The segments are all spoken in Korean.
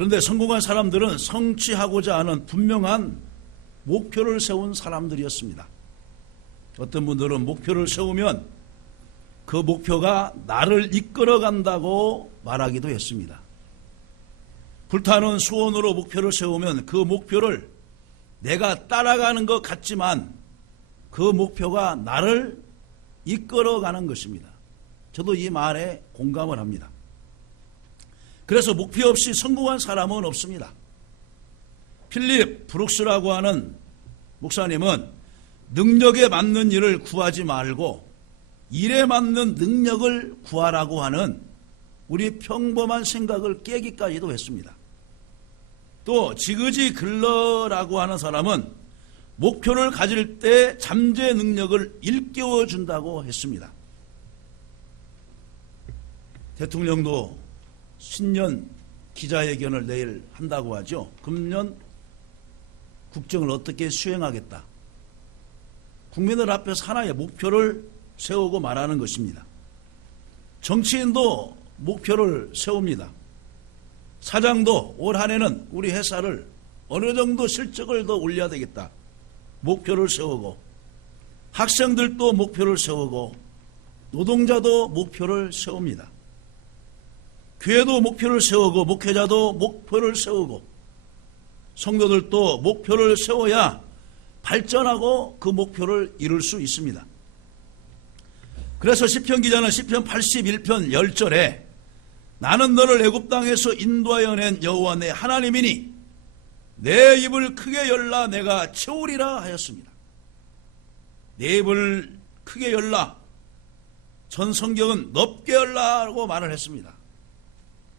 그런데 성공한 사람들은 성취하고자 하는 분명한 목표를 세운 사람들이었습니다. 어떤 분들은 목표를 세우면 그 목표가 나를 이끌어간다고 말하기도 했습니다. 불타는 소원으로 목표를 세우면 그 목표를 내가 따라가는 것 같지만 그 목표가 나를 이끌어가는 것입니다. 저도 이 말에 공감을 합니다. 그래서 목표 없이 성공한 사람은 없습니다. 필립 브룩스라고 하는 목사님은 능력에 맞는 일을 구하지 말고 일에 맞는 능력을 구하라고 하는 우리 평범한 생각을 깨기까지도 했습니다. 또 지그지 글러라고 하는 사람은 목표를 가질 때 잠재 능력을 일깨워 준다고 했습니다. 대통령도 신년 기자회견을 내일 한다고 하죠. 금년 국정을 어떻게 수행하겠다. 국민들 앞에서 하나의 목표를 세우고 말하는 것입니다. 정치인도 목표를 세웁니다. 사장도 올 한 해는 우리 회사를 어느 정도 실적을 더 올려야 되겠다. 목표를 세우고, 학생들도 목표를 세우고, 노동자도 목표를 세웁니다. 교회도 목표를 세우고, 목회자도 목표를 세우고, 성도들도 목표를 세워야 발전하고 그 목표를 이룰 수 있습니다. 그래서 시편 기자는 시편 81편 10절에 나는 너를 애굽 땅에서 인도하여 낸 여호와 내 하나님이니 내 입을 크게 열라 내가 채우리라 하였습니다. 내 입을 크게 열라. 전 성경은 넓게 열라고 말을 했습니다.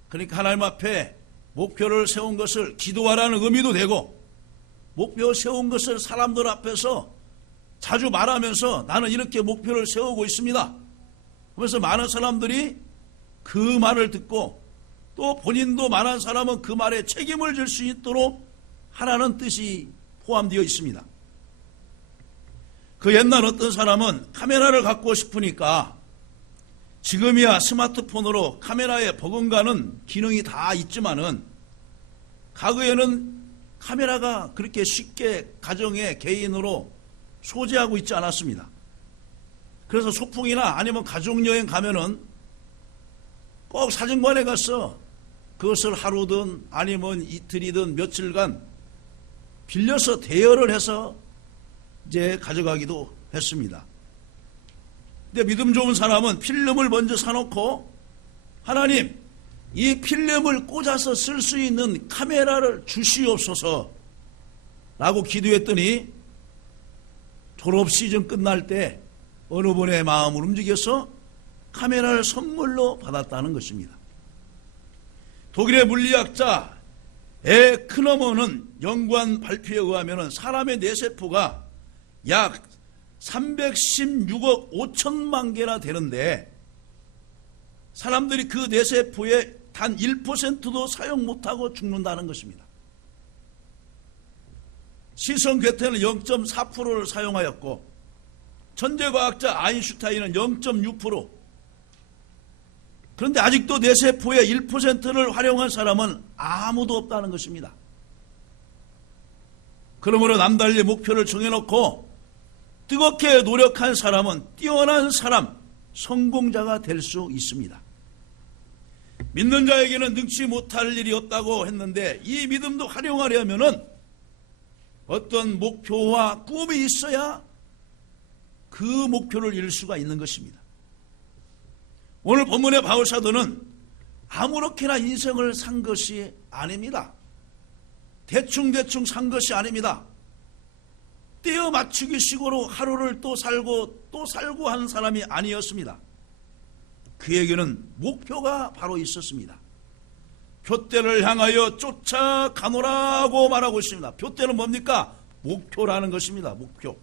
그러니까 하나님 앞에 목표를 세운 것을 기도하라는 의미도 되고, 목표 세운 것을 사람들 앞에서 자주 말하면서 나는 이렇게 목표를 세우고 있습니다. 그래서 많은 사람들이 그 말을 듣고 또 본인도 말한 사람은 그 말에 책임을 질 수 있도록 하라는 뜻이 포함되어 있습니다. 그 옛날 어떤 사람은 카메라를 갖고 싶으니까 지금이야 스마트폰으로 카메라에 버금가는 기능이 다 있지만은 과거에는 카메라가 그렇게 쉽게 가정에 개인으로 소지하고 있지 않았습니다. 그래서 소풍이나 아니면 가족여행 가면은 꼭 사진관에 가서 그것을 하루든 아니면 이틀이든 며칠간 빌려서 대여를 해서 이제 가져가기도 했습니다. 근데 믿음 좋은 사람은 필름을 먼저 사놓고 하나님 이 필름을 꽂아서 쓸 수 있는 카메라를 주시옵소서 라고 기도했더니 졸업 시즌 끝날 때 어느 분의 마음을 움직여서 카메라를 선물로 받았다는 것입니다. 독일의 물리학자 크너먼은 연구한 발표에 의하면 사람의 뇌세포가 약 316억 5천만 개나 되는데 사람들이 그 뇌세포의 단 1%도 사용 못하고 죽는다는 것입니다. 시선 괴테는 0.4%를 사용하였고 천재과학자 아인슈타인은 0.6%. 그런데 아직도 뇌세포의 1%를 활용한 사람은 아무도 없다는 것입니다. 그러므로 남달리 목표를 정해놓고 뜨겁게 노력한 사람은 뛰어난 사람, 성공자가 될 수 있습니다. 믿는 자에게는 능치 못할 일이 없다고 했는데 이 믿음도 활용하려면은 어떤 목표와 꿈이 있어야 그 목표를 이룰 수가 있는 것입니다. 오늘 본문의 바울사도는 아무렇게나 인생을 산 것이 아닙니다. 대충대충 산 것이 아닙니다. 떼어 맞추기 식으로 하루를 또 살고 하는 사람이 아니었습니다. 그에게는 목표가 바로 있었습니다. 표대를 향하여 쫓아가노라고 말하고 있습니다. 표대는 뭡니까? 목표라는 것입니다. 목표.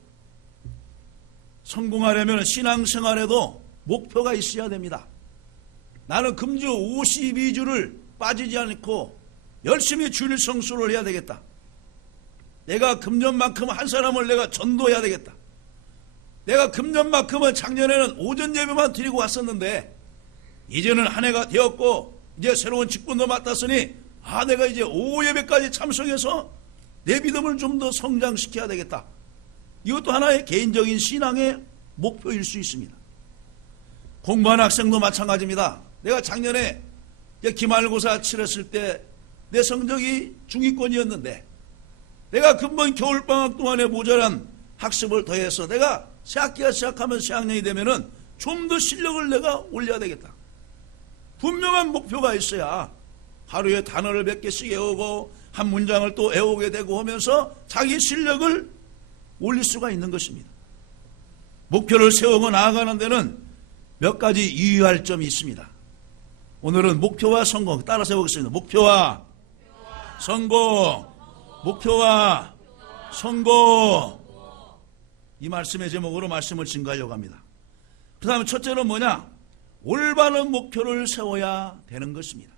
성공하려면 신앙생활에도 목표가 있어야 됩니다. 나는 금주 52주를 빠지지 않고 열심히 주일 성수를 해야 되겠다. 내가 금년만큼 한 사람을 내가 전도해야 되겠다. 내가 금년만큼은 작년에는 오전 예배만 드리고 왔었는데 이제는 한 해가 되었고 이제 새로운 직분도 맡았으니 내가 이제 오후 예배까지 참석해서 내 믿음을 좀 더 성장시켜야 되겠다. 이것도 하나의 개인적인 신앙의 목표일 수 있습니다. 공부하는 학생도 마찬가지입니다. 내가 작년에 기말고사 치렀을 때 내 성적이 중위권이었는데 내가 근본 겨울방학 동안에 모자란 학습을 더해서 내가 새학기가 시작하면 새학년이 되면은 좀 더 실력을 내가 올려야 되겠다. 분명한 목표가 있어야 하루에 단어를 몇 개씩 외우고 한 문장을 또 외우게 되고 하면서 자기 실력을 올릴 수가 있는 것입니다. 목표를 세우고 나아가는 데는 몇 가지 유의할 점이 있습니다. 오늘은 목표와 성공 따라서 해보겠습니다. 목표와 성공, 목표와 성공. 이 말씀의 제목으로 말씀을 증거하려고 합니다. 그 다음에 첫째는 뭐냐? 올바른 목표를 세워야 되는 것입니다.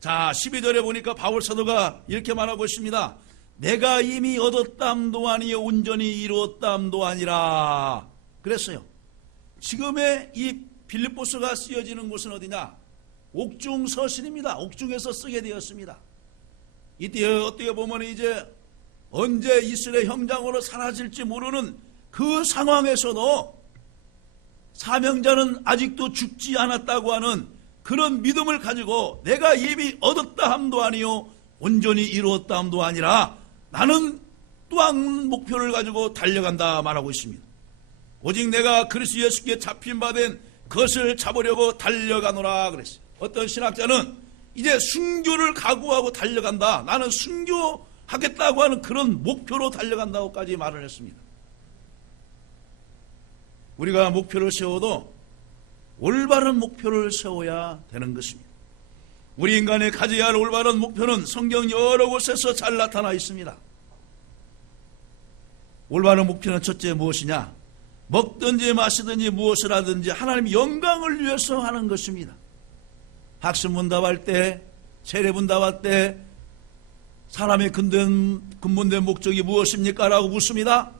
자, 12절에 보니까 바울 사도가 이렇게 말하고 있습니다. 내가 이미 얻었담도 아니요 온전히 이루었담도 아니라 그랬어요. 지금의 이 빌립보서가 쓰여지는 곳은 어디냐? 옥중서신입니다. 옥중에서 쓰게 되었습니다. 이때 어떻게 보면 이제 언제 이스라엘 형장으로 사라질지 모르는 그 상황에서도 사명자는 아직도 죽지 않았다고 하는 그런 믿음을 가지고 내가 이미 얻었다 함도 아니요 온전히 이루었다 함도 아니라 나는 또한 목표를 가지고 달려간다 말하고 있습니다. 오직 내가 그리스도 예수께 잡힌 바 된 그것을 잡으려고 달려가노라 그랬어요. 어떤 신학자는 이제 순교를 각오하고 달려간다. 나는 순교하겠다고 하는 그런 목표로 달려간다고까지 말을 했습니다. 우리가 목표를 세워도 올바른 목표를 세워야 되는 것입니다. 우리 인간의 가져야 할 올바른 목표는 성경 여러 곳에서 잘 나타나 있습니다. 올바른 목표는 첫째 무엇이냐? 먹든지 마시든지 무엇을 하든지 하나님의 영광을 위해서 하는 것입니다. 학습문답할 때, 세례문답할 때 사람의 근본된 목적이 무엇입니까? 라고 묻습니다.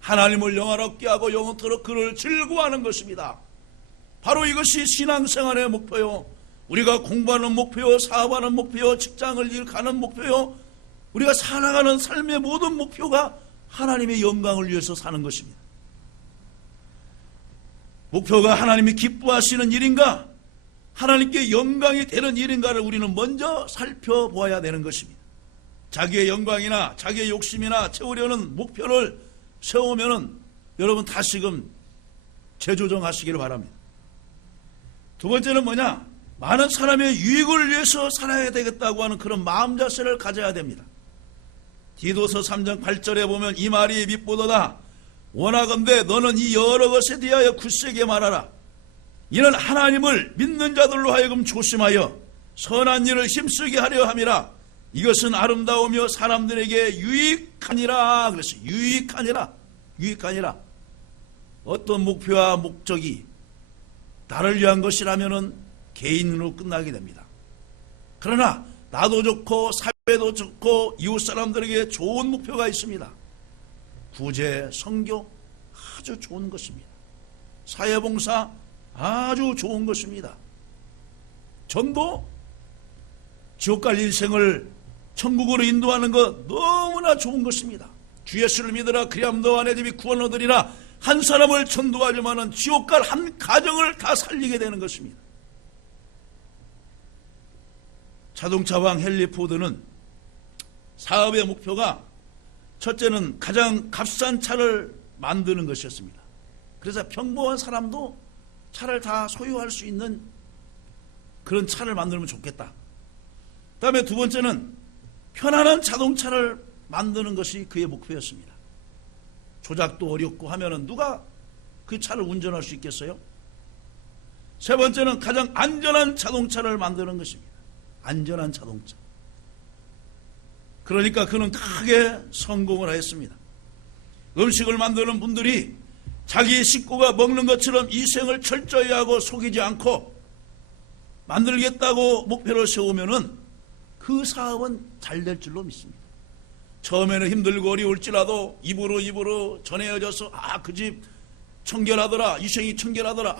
하나님을 영화롭게 하고 영원토록 그를 즐거워하는 것입니다. 바로 이것이 신앙생활의 목표요, 우리가 공부하는 목표요, 사업하는 목표요, 직장을 가는 목표요, 우리가 살아가는 삶의 모든 목표가 하나님의 영광을 위해서 사는 것입니다. 목표가 하나님이 기뻐하시는 일인가, 하나님께 영광이 되는 일인가를 우리는 먼저 살펴보아야 되는 것입니다. 자기의 영광이나 자기의 욕심이나 채우려는 목표를 세우면은 여러분 다시금 재조정하시기를 바랍니다. 두 번째는 뭐냐? 많은 사람의 유익을 위해서 살아야 되겠다고 하는 그런 마음 자세를 가져야 됩니다. 디도서 3장 8절에 보면 이 말이 밉보도다. 원하건대 너는 이 여러 것에 대하여 굳세게 말하라. 이는 하나님을 믿는 자들로 하여금 조심하여 선한 일을 힘쓰게 하려 함이라. 이것은 아름다우며 사람들에게 유익하니라. 그랬어요. 유익하니라. 어떤 목표와 목적이 나를 위한 것이라면은 개인으로 끝나게 됩니다. 그러나 나도 좋고 사회도 좋고 이웃 사람들에게 좋은 목표가 있습니다. 구제, 선교 아주 좋은 것입니다. 사회봉사 아주 좋은 것입니다. 전도, 지옥 갈 인생을 천국으로 인도하는 것 너무나 좋은 것입니다. 주 예수를 믿으라 그리하면 너와 내 집이 구원을 얻으리라. 한 사람을 전도하지만은 지옥 갈 한 가정을 다 살리게 되는 것입니다. 자동차왕 헨리 포드는 사업의 목표가 첫째는 가장 값싼 차를 만드는 것이었습니다. 그래서 평범한 사람도 차를 다 소유할 수 있는 그런 차를 만들면 좋겠다. 그 다음에 두 번째는 편안한 자동차를 만드는 것이 그의 목표였습니다. 조작도 어렵고 하면은 누가 그 차를 운전할 수 있겠어요? 세 번째는 가장 안전한 자동차를 만드는 것입니다. 안전한 자동차. 그러니까 그는 크게 성공을 하였습니다. 음식을 만드는 분들이 자기 식구가 먹는 것처럼 이생을 철저히 하고 속이지 않고 만들겠다고 목표를 세우면은 그 사업은 잘 될 줄로 믿습니다. 처음에는 힘들고 어려울지라도 입으로 전해져서 그 집 청결하더라, 이생이 청결하더라,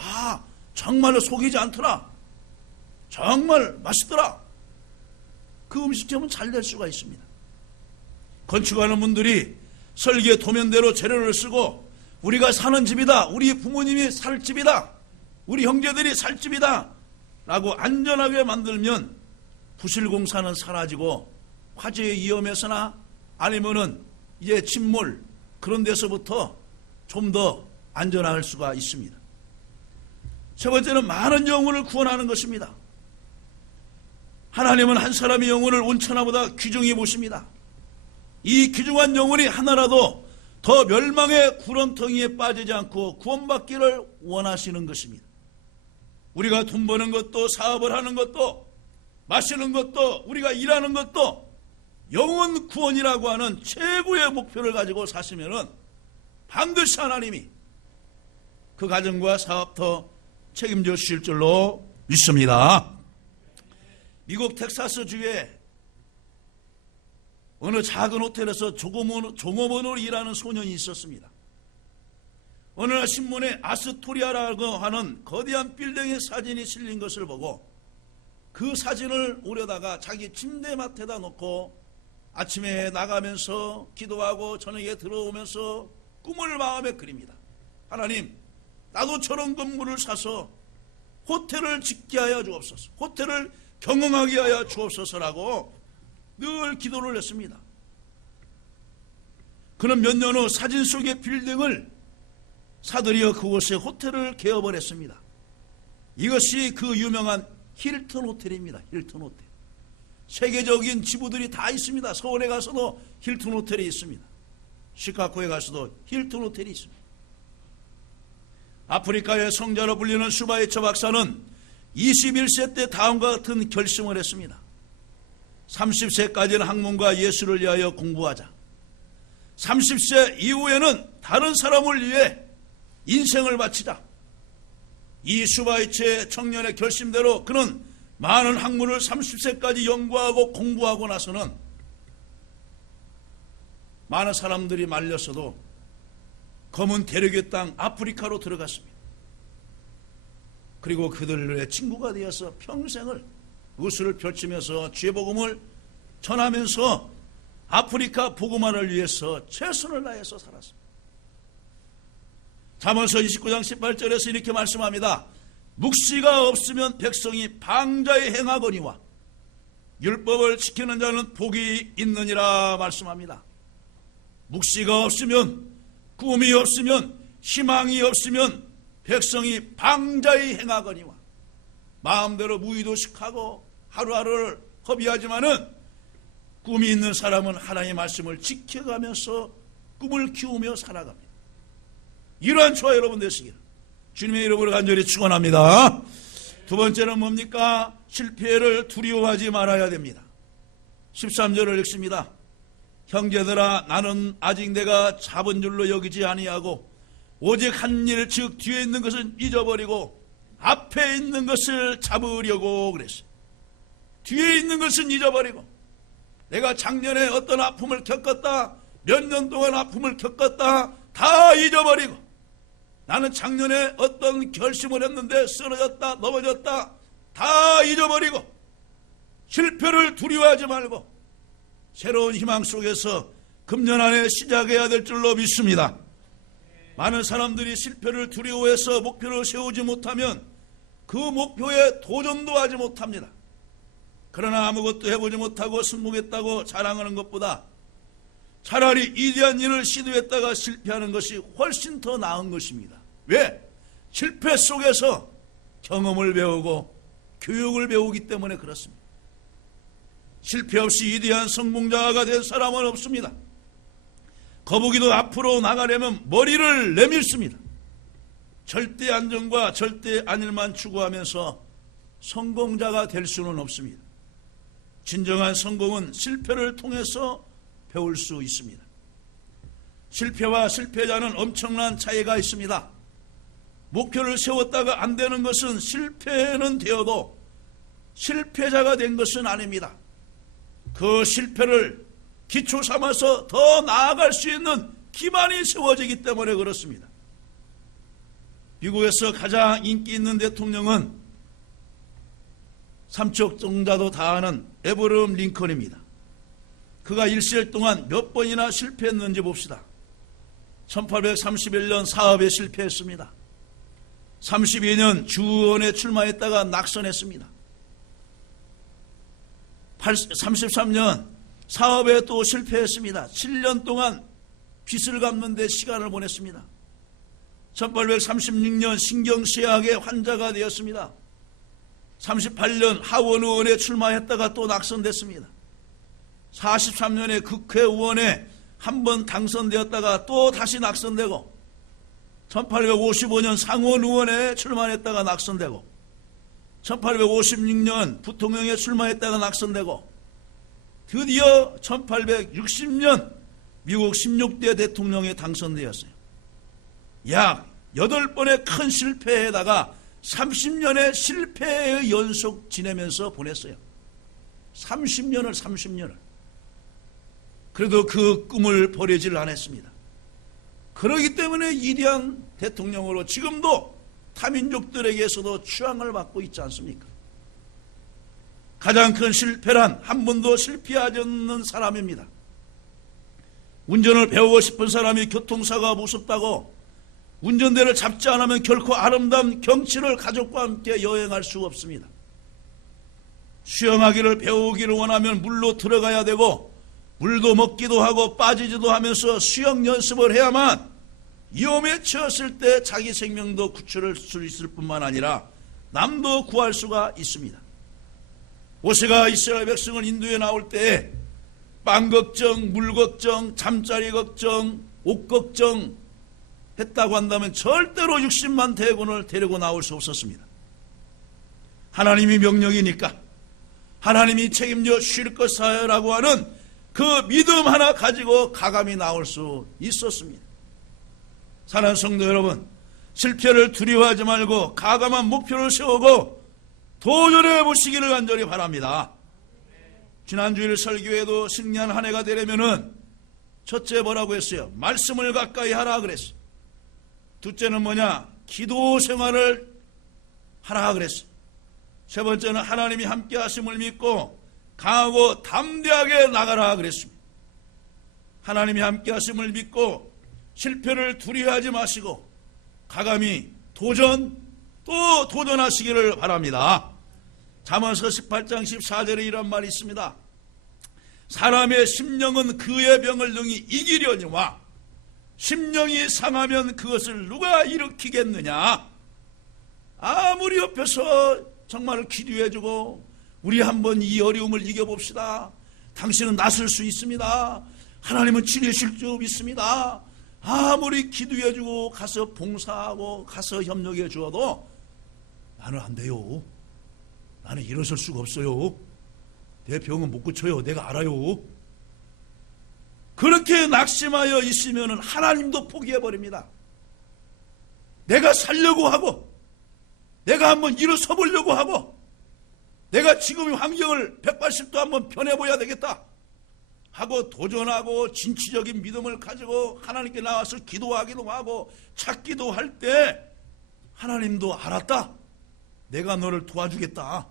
정말로 속이지 않더라, 정말 맛있더라. 그 음식점은 잘 될 수가 있습니다. 건축하는 분들이 설계 도면대로 재료를 쓰고 우리가 사는 집이다, 우리 부모님이 살 집이다, 우리 형제들이 살 집이다 라고 안전하게 만들면 부실공사는 사라지고 화재의 위험에서나 아니면은 이제 침몰 그런 데서부터 좀 더 안전할 수가 있습니다. 세 번째는 많은 영혼을 구원하는 것입니다. 하나님은 한 사람의 영혼을 온천하보다 귀중히 보십니다. 이 귀중한 영혼이 하나라도 더 멸망의 구렁텅이에 빠지지 않고 구원받기를 원하시는 것입니다. 우리가 돈 버는 것도 사업을 하는 것도 마시는 것도 우리가 일하는 것도 영혼 구원이라고 하는 최고의 목표를 가지고 사시면은 반드시 하나님이 그 가정과 사업터 책임져 주실 줄로 믿습니다. 미국 텍사스 주에 어느 작은 호텔에서 종업원으로 일하는 소년이 있었습니다. 어느 날 신문에 아스토리아라고 하는 거대한 빌딩의 사진이 실린 것을 보고 그 사진을 오려다가 자기 침대맡에다 놓고 아침에 나가면서 기도하고 저녁에 들어오면서 꿈을 마음에 그립니다. 하나님, 나도 저런 건물을 사서 호텔을 짓게 하여 주옵소서, 호텔을 경영하게 하여 주옵소서라고 늘 기도를 했습니다. 그는 몇 년 후 사진 속의 빌딩을 사들여 그곳에 호텔을 개업을 했습니다. 이것이 그 유명한 힐튼 호텔입니다. 힐튼 호텔. 세계적인 지부들이 다 있습니다. 서울에 가서도 힐튼 호텔이 있습니다. 시카고에 가서도 힐튼 호텔이 있습니다. 아프리카의 성자로 불리는 슈바이처 박사는 21세 때 다음과 같은 결심을 했습니다. 30세까지는 학문과 예술을 위하여 공부하자. 30세 이후에는 다른 사람을 위해 인생을 바치자. 이 슈바이처의 청년의 결심대로 그는 많은 학문을 30세까지 연구하고 공부하고 나서는 많은 사람들이 말렸어도 검은 대륙의 땅 아프리카로 들어갔습니다. 그리고 그들의 친구가 되어서 평생을 의술을 펼치면서 죄복음을 전하면서 아프리카 복음화를 위해서 최선을 다해서 살았습니다. 잠언서 29장 18절에서 이렇게 말씀합니다. 묵시가 없으면 백성이 방자에 행하거니와 율법을 지키는 자는 복이 있느니라 말씀합니다. 묵시가 없으면, 꿈이 없으면, 희망이 없으면 백성이 방자에 행하거니와 마음대로 무의도식하고 하루하루를 허비하지만은 꿈이 있는 사람은 하나님의 말씀을 지켜가면서 꿈을 키우며 살아갑니다. 이러한 저와 여러분 되시기를 주님의 이름으로 간절히 축원합니다. 두 번째는 뭡니까? 실패를 두려워하지 말아야 됩니다. 13절을 읽습니다. 형제들아, 나는 아직 내가 잡은 줄로 여기지 아니하고 오직 한 일, 즉 뒤에 있는 것은 잊어버리고 앞에 있는 것을 잡으려고 그랬어요. 뒤에 있는 것은 잊어버리고, 내가 작년에 어떤 아픔을 겪었다, 몇 년 동안 아픔을 겪었다, 다 잊어버리고, 나는 작년에 어떤 결심을 했는데 쓰러졌다, 넘어졌다, 다 잊어버리고 실패를 두려워하지 말고 새로운 희망 속에서 금년 안에 시작해야 될 줄로 믿습니다. 많은 사람들이 실패를 두려워해서 목표를 세우지 못하면 그 목표에 도전도 하지 못합니다. 그러나 아무것도 해보지 못하고 성공했다고 자랑하는 것보다 차라리 위대한 일을 시도했다가 실패하는 것이 훨씬 더 나은 것입니다. 왜? 실패 속에서 경험을 배우고 교육을 배우기 때문에 그렇습니다. 실패 없이 위대한 성공자가 된 사람은 없습니다. 거북이도 앞으로 나가려면 머리를 내밀습니다. 절대 안정과 절대 안일만 추구하면서 성공자가 될 수는 없습니다. 진정한 성공은 실패를 통해서 배울 수 있습니다. 실패와 실패자는 엄청난 차이가 있습니다. 목표를 세웠다가 안 되는 것은 실패는 되어도 실패자가 된 것은 아닙니다. 그 실패를 기초 삼아서 더 나아갈 수 있는 기반이 세워지기 때문에 그렇습니다. 미국에서 가장 인기 있는 대통령은 삼척 정자도 다 아는 에브러함 링컨입니다. 그가 일생 동안 몇 번이나 실패했는지 봅시다. 1831년 사업에 실패했습니다. 32년 주의원에 출마했다가 낙선했습니다. 33년 사업에 또 실패했습니다. 7년 동안 빚을 갚는 데 시간을 보냈습니다. 1836년 신경쇠약의 환자가 되었습니다. 38년 하원의원에 출마했다가 또 낙선됐습니다. 43년에 국회의원에 한 번 당선되었다가 또 다시 낙선되고 1855년 상원의원에 출마했다가 낙선되고 1856년 부통령에 출마했다가 낙선되고 드디어 1860년 미국 16대 대통령에 당선되었어요. 약 8번의 큰 실패에다가 30년의 실패의 연속 지내면서 보냈어요. 30년을. 그래도 그 꿈을 버리질 않았습니다. 그러기 때문에 위대한 대통령으로 지금도 타민족들에게서도 추앙을 받고 있지 않습니까? 가장 큰 실패란 한 번도 실패하지 않는 사람입니다. 운전을 배우고 싶은 사람이 교통사고가 무섭다고 운전대를 잡지 않으면 결코 아름다운 경치를 가족과 함께 여행할 수 없습니다. 수영하기를 배우기를 원하면 물로 들어가야 되고 물도 먹기도 하고 빠지지도 하면서 수영 연습을 해야만 위험에 처했을 때 자기 생명도 구출할 수 있을 뿐만 아니라 남도 구할 수가 있습니다. 모세가 이스라엘 백성을 인도에 나올 때 빵 걱정, 물 걱정, 잠자리 걱정, 옷 걱정 했다고 한다면 절대로 60만 대군을 데리고 나올 수 없었습니다. 하나님이 명령이니까 하나님이 책임져 쉴 것이라고 하는 그 믿음 하나 가지고 가감히 나올 수 있었습니다. 사랑하는 성도 여러분, 실패를 두려워하지 말고 가감한 목표를 세우고 도전해 보시기를 간절히 바랍니다. 지난주일 설교에도 승리한 한 해가 되려면은 첫째 뭐라고 했어요? 말씀을 가까이 하라 그랬어요. 둘째는 뭐냐? 기도 생활을 하라 그랬어요. 세 번째는 하나님이 함께 하심을 믿고 강하고 담대하게 나가라 그랬습니다. 하나님이 함께 하심을 믿고 실패를 두려워하지 마시고 가감히 또 도전하시기를 바랍니다. 잠언서 18장 14절에 이런 말이 있습니다. 사람의 심령은 그의 병을 능히 이기려니와 심령이 상하면 그것을 누가 일으키겠느냐. 아무리 옆에서 정말 기도해주고 우리 한번 이 어려움을 이겨봅시다. 당신은 나설 수 있습니다. 하나님은 치료하실 줄 믿습니다. 아무리 기도해주고 가서 봉사하고 가서 협력해 주어도 나는 안 돼요. 나는 일어설 수가 없어요. 내 병은 못 고쳐요. 내가 알아요. 그렇게 낙심하여 있으면 하나님도 포기해버립니다. 내가 살려고 하고 내가 한번 일어서 보려고 하고 내가 지금의 환경을 180도 한번 변해봐야 되겠다 하고 도전하고 진취적인 믿음을 가지고 하나님께 나와서 기도하기도 하고 찾기도 할 때 하나님도 알았다. 내가 너를 도와주겠다.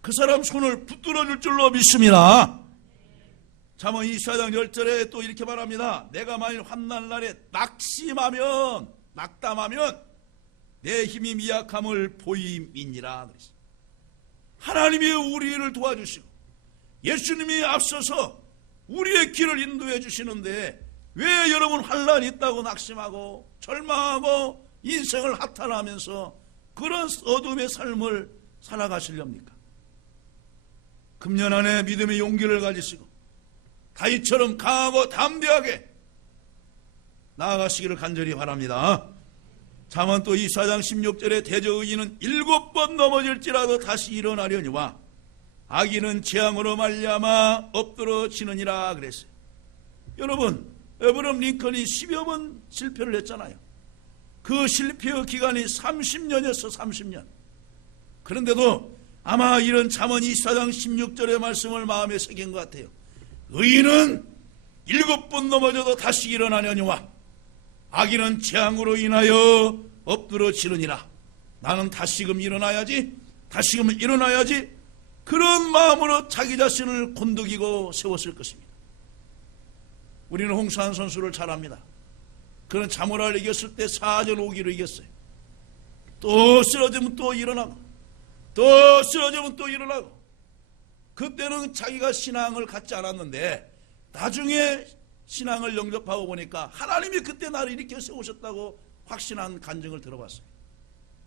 그 사람 손을 붙들어 줄 줄로 믿습니다. 잠언 24장 10절에 또 이렇게 말합니다. 내가 만일 환난 날에 낙담하면 내 힘이 미약함을 보임이니라. 하나님이 우리를 도와주시고 예수님이 앞서서 우리의 길을 인도해 주시는데 왜 여러분 환난이 있다고 낙심하고 절망하고 인생을 하탈하면서 그런 어둠의 삶을 살아가시렵니까? 금년 안에 믿음의 용기를 가지시고 다윗처럼 강하고 담대하게 나아가시기를 간절히 바랍니다. 잠언 또 24장 16절에 대저의인은 7번 넘어질지라도 다시 일어나려니와 악인은 재앙으로 말미암아 엎드러지느니라 그랬어요. 여러분, 에브러함 링컨이 10여 번 실패를 했잖아요. 그 실패의 기간이 30년이었어. 30년. 그런데도 아마 이런 잠언 24장 16절의 말씀을 마음에 새긴 것 같아요. 의인은 7번 넘어져도 다시 일어나려니와 악인은 재앙으로 인하여 엎드러지느니라. 나는 다시금 일어나야지. 그런 마음으로 자기 자신을 곤두기고 세웠을 것입니다. 우리는 홍수환 선수를 잘 압니다. 그는 자모라를 이겼을 때 4전 5기로 이겼어요. 또 쓰러지면 또 일어나고, 또 쓰러지면 또 일어나고. 그때는 자기가 신앙을 갖지 않았는데 나중에 신앙을 영접하고 보니까 하나님이 그때 나를 일으켜 세우셨다고 확신한 간증을 들어봤어요.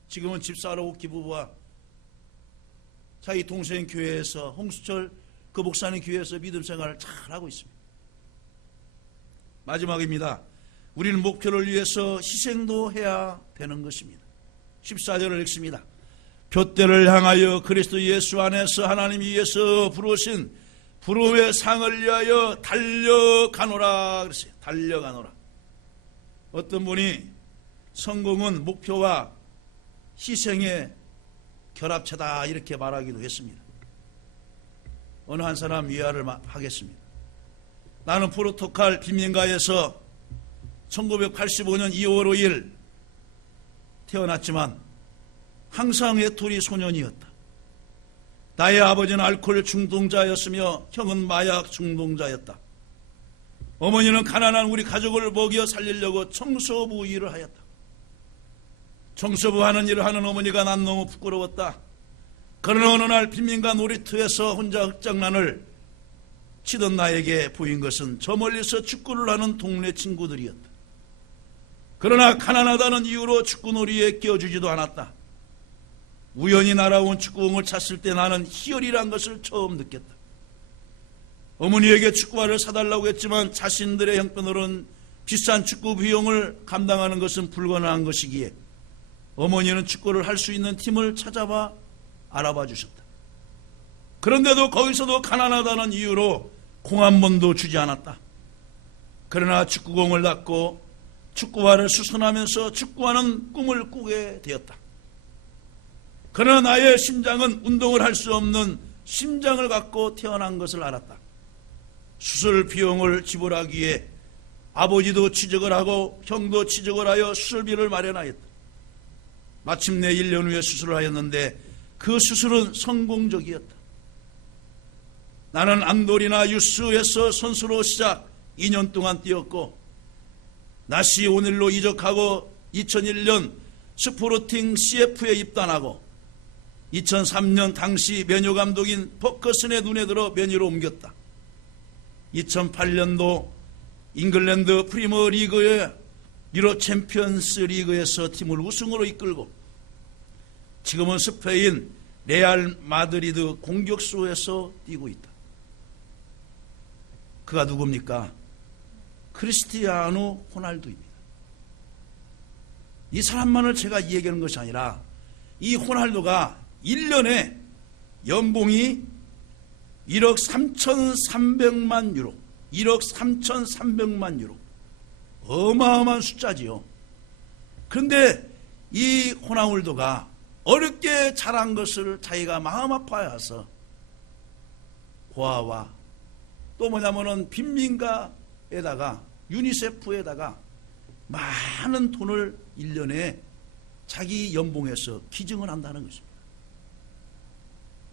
지금은 집사로 기부부와 자기 동생 교회에서, 홍수철 그 목사님 교회에서 믿음 생활을 잘 하고 있습니다. 마지막입니다. 우리는 목표를 위해서 희생도 해야 되는 것입니다. 14절을 읽습니다. 둯대를 향하여 그리스도 예수 안에서 하나님이 위해서 부르신 부름의 상을 위하여 달려가노라 그랬어요. 달려가노라. 어떤 분이 성공은 목표와 희생의 결합체다 이렇게 말하기도 했습니다. 어느 한 사람 위하를 하겠습니다. 나는 포르투갈 빈민가에서 1985년 2월 5일 태어났지만 항상 외톨이 소년이었다. 나의 아버지는 알코올 중독자였으며 형은 마약 중독자였다. 어머니는 가난한 우리 가족을 먹여 살리려고 청소부 일을 하였다. 청소부 하는 일을 하는 어머니가 난 너무 부끄러웠다. 그러나 어느 날 빈민가 놀이터에서 혼자 흑장난을 치던 나에게 보인 것은 저 멀리서 축구를 하는 동네 친구들이었다. 그러나 가난하다는 이유로 축구놀이에 끼워주지도 않았다. 우연히 날아온 축구공을 찼을 때 나는 희열이란 것을 처음 느꼈다. 어머니에게 축구화를 사달라고 했지만 자신들의 형편으로는 비싼 축구 비용을 감당하는 것은 불가능한 것이기에 어머니는 축구를 할 수 있는 팀을 찾아봐 알아봐 주셨다. 그런데도 거기서도 가난하다는 이유로 공 한 번도 주지 않았다. 그러나 축구공을 닫고 축구화를 수선하면서 축구하는 꿈을 꾸게 되었다. 그러나 나의 심장은 운동을 할 수 없는 심장을 갖고 태어난 것을 알았다. 수술 비용을 지불하기 위해 아버지도 취직을 하고 형도 취직을 하여 수술비를 마련하였다. 마침내 1년 후에 수술을 하였는데 그 수술은 성공적이었다. 나는 앙돌이나 유스에서 선수로 시작 2년 동안 뛰었고 나시 오늘로 이적하고 2001년 스포르팅 CF에 입단하고 2003년 당시 메뉴 감독인 퍼커슨의 눈에 들어 메뉴로 옮겼다. 2008년도 잉글랜드 프리미어 리그의 유럽 챔피언스 리그에서 팀을 우승으로 이끌고 지금은 스페인 레알 마드리드 공격수에서 뛰고 있다. 그가 누굽니까? 크리스티아노 호날두입니다. 이 사람만을 제가 얘기하는 것이 아니라 이 호날두가 1년에 연봉이 1억 3,300만 유로, 1억 3,300만 유로. 어마어마한 숫자지요. 그런데 이 호날두가 어렵게 자란 것을 자기가 마음 아파해서 고아와 또 뭐냐면은 빈민가에다가 유니세프에다가 많은 돈을 1년에 자기 연봉에서 기증을 한다는 것입니다.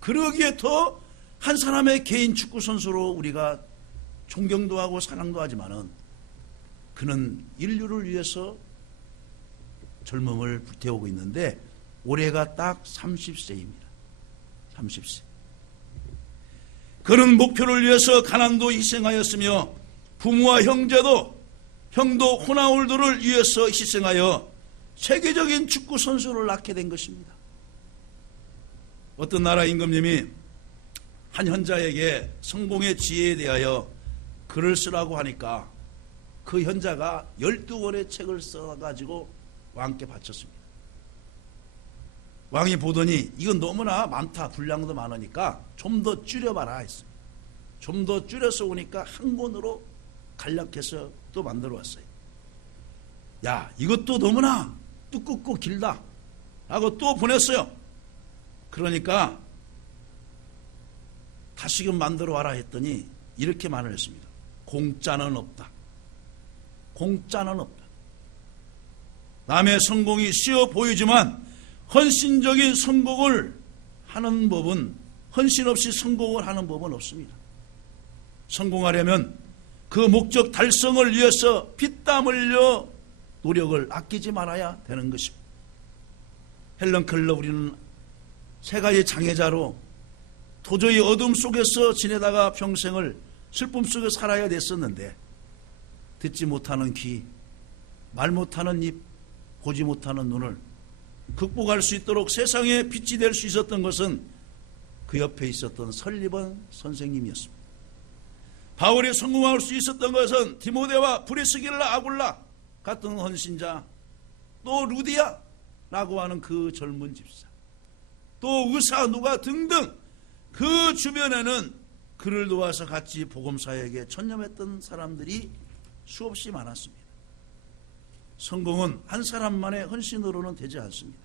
그러기에 더 한 사람의 개인 축구 선수로 우리가 존경도 하고 사랑도 하지만은 그는 인류를 위해서 젊음을 불태우고 있는데 올해가 딱 30세입니다. 30세. 그는 목표를 위해서 가난도 희생하였으며 부모와 형도 호날두를 위해서 희생하여 세계적인 축구 선수를 낳게 된 것입니다. 어떤 나라 임금님이 한 현자에게 성공의 지혜에 대하여 글을 쓰라고 하니까 그 현자가 12권의 책을 써가지고 왕께 바쳤습니다. 왕이 보더니 이건 너무나 많다, 분량도 많으니까 좀 더 줄여봐라 했어요. 좀 더 줄여서 오니까 한 권으로 간략해서 또 만들어 왔어요. 야, 이것도 너무나 두껍고 길다 하고 또 보냈어요. 그러니까 다시금 만들어 와라 했더니 이렇게 말을 했습니다. 공짜는 없다. 공짜는 없다. 남의 성공이 쉬워 보이지만 헌신적인 성공을 하는 법은 헌신 없이 성공을 하는 법은 없습니다. 성공하려면 그 목적 달성을 위해서 피땀 흘려 노력을 아끼지 말아야 되는 것입니다. 헬런 켈러, 우리는 세 가지 장애자로 도저히 어둠 속에서 지내다가 평생을 슬픔 속에 살아야 됐었는데, 듣지 못하는 귀, 말 못하는 입, 보지 못하는 눈을 극복할 수 있도록 세상에 빛이 될 수 있었던 것은 그 옆에 있었던 설리번 선생님이었습니다. 바울이 성공할 수 있었던 것은 디모데와 브리스길라, 아굴라 같은 헌신자, 또 루디아라고 하는 그 젊은 집사, 또 의사 누가 등등 그 주변에는 그를 도와서 같이 복음사역에 전념했던 사람들이 수없이 많았습니다. 성공은 한 사람만의 헌신으로는 되지 않습니다.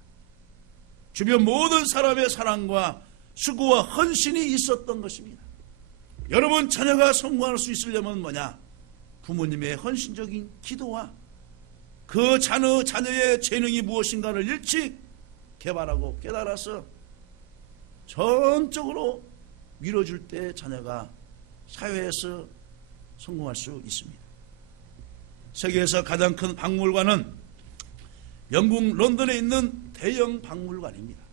주변 모든 사람의 사랑과 수고와 헌신이 있었던 것입니다. 여러분 자녀가 성공할 수 있으려면 뭐냐? 부모님의 헌신적인 기도와 그 자녀의 재능이 무엇인가를 일찍 개발하고 깨달아서 전적으로 밀어줄 때 자녀가 사회에서 성공할 수 있습니다. 세계에서 가장 큰 박물관은 영국 런던에 있는 대형 박물관입니다.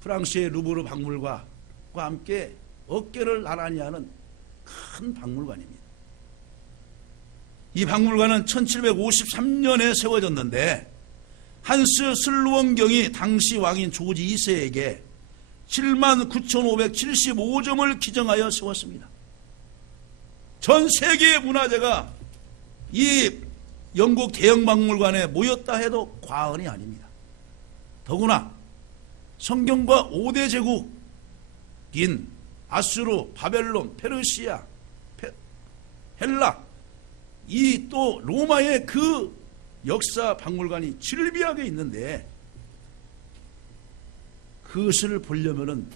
프랑스의 루브르 박물관과 함께 어깨를 나란히 하는 큰 박물관입니다. 이 박물관은 1753년에 세워졌는데 한스 슬루원경이 당시 왕인 조지 2세에게 79,575점을 기증하여 세웠습니다. 전 세계의 문화재가 이 영국 대형 박물관에 모였다 해도 과언이 아닙니다. 더구나 성경과 5대 제국인 아수르, 바벨론, 페르시아, 헬라, 이 또 로마의 그 역사 박물관이 질비하게 있는데, 그것을 보려면은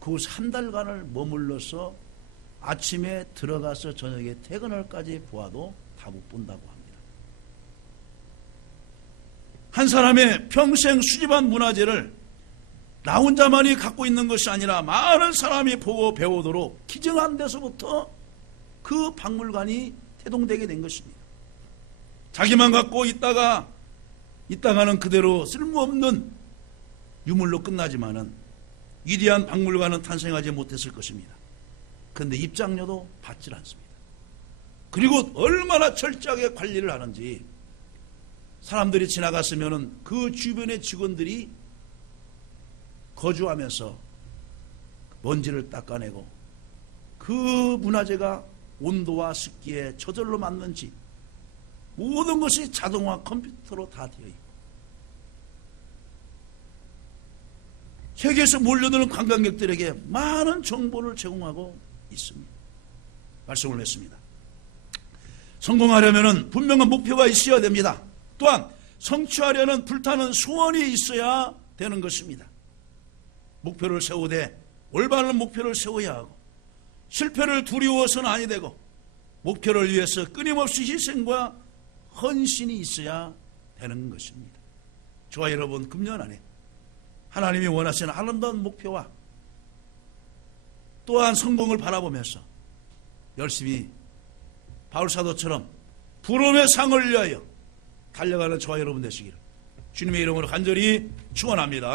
그곳 한 달간을 머물러서 아침에 들어가서 저녁에 퇴근할까지 보아도 다 못 본다고 합니다. 한 사람의 평생 수집한 문화재를 나 혼자만이 갖고 있는 것이 아니라 많은 사람이 보고 배우도록 기증한 데서부터 그 박물관이 태동되게 된 것입니다. 자기만 갖고 있다가는 그대로 쓸모없는 유물로 끝나지만은 위대한 박물관은 탄생하지 못했을 것입니다. 그런데 입장료도 받지 않습니다. 그리고 얼마나 철저하게 관리를 하는지, 사람들이 지나갔으면은 그 주변의 직원들이 거주하면서 먼지를 닦아내고 그 문화재가 온도와 습기에 저절로 맞는지 모든 것이 자동화 컴퓨터로 다 되어 있고, 세계에서 몰려드는 관광객들에게 많은 정보를 제공하고 있습니다. 말씀을 했습니다. 성공하려면 분명한 목표가 있어야 됩니다. 또한 성취하려는 불타는 소원이 있어야 되는 것입니다. 목표를 세우되 올바른 목표를 세워야 하고, 실패를 두려워서는 아니 되고, 목표를 위해서 끊임없이 희생과 헌신이 있어야 되는 것입니다. 저와 여러분, 금년 안에 하나님이 원하시는 아름다운 목표와 또한 성공을 바라보면서 열심히 바울 사도처럼 부름의 상을 위하여 달려가는 저와 여러분 되시기를 주님의 이름으로 간절히 축원합니다.